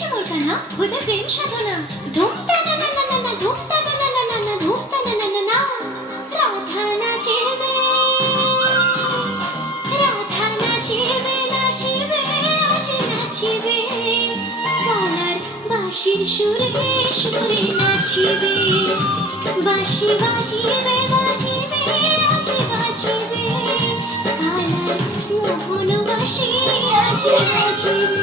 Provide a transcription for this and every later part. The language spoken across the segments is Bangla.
সাধনা হইবে প্রেম সাধনা ধুমতা না না না না না ধুমতা না না না না না ধুমতা না না না না রাধা নাচিবে রাধা নাচিবে নাচিবে আজ নাচিবে গলার বাঁশির সুরে সুরে নাচিবে বাঁশি বাজিবে বাজিবে আজ বাজিবে কালার মোহন বাঁশি আজ বাজিবে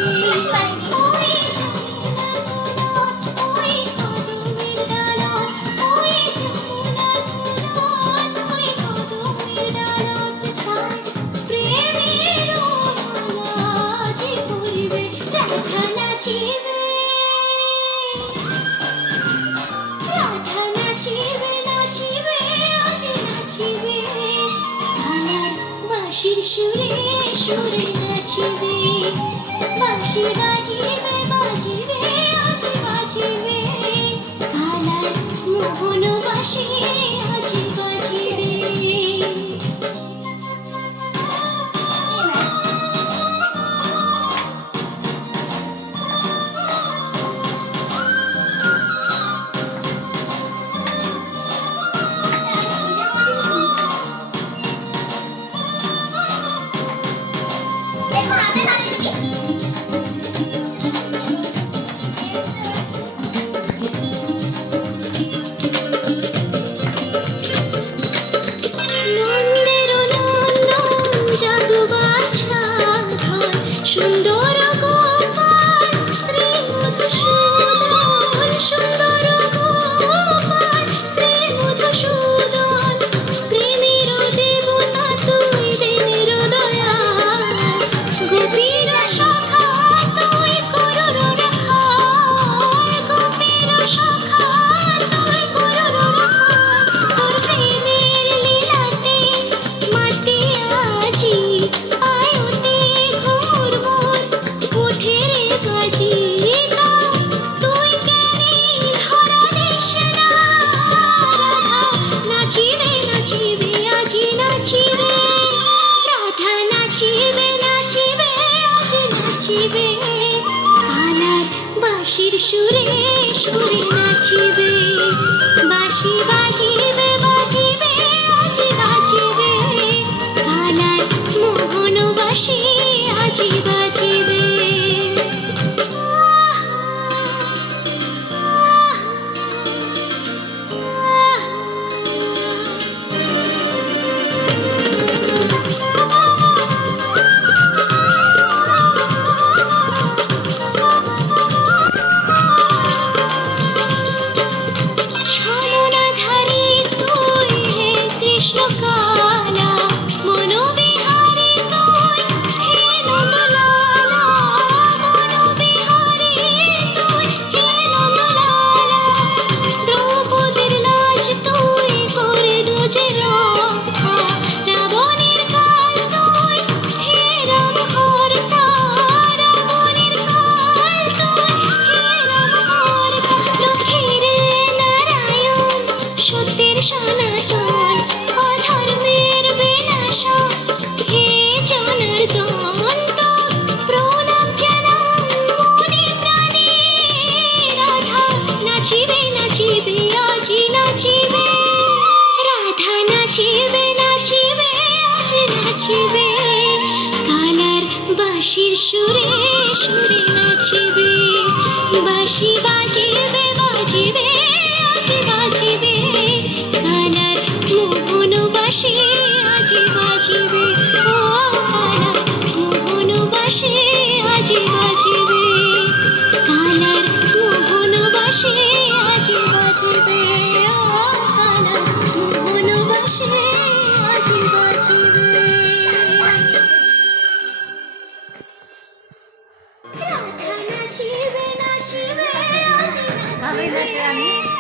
সুরে সুরে নাচিবে বাঁশি বাজিবে নাচিবে নাচিবে আজ নাচিবে। কালার বাঁশির সুরে সুরে নাচিবে। বাঁশি বাজিবে সনাতন অধর্মের বিনাশন, হে জনার্দন প্রণাম জানাম মনে প্রাণে, রাধা, নাচিবে নাচিবে, আজি নাচিবে, রাধা নাচিবে নাচিবে, আজ নাচিবে, কালার বাঁশির সুরে সুরে নাচিবে, বাঁশি ভালোই লাগে আমি।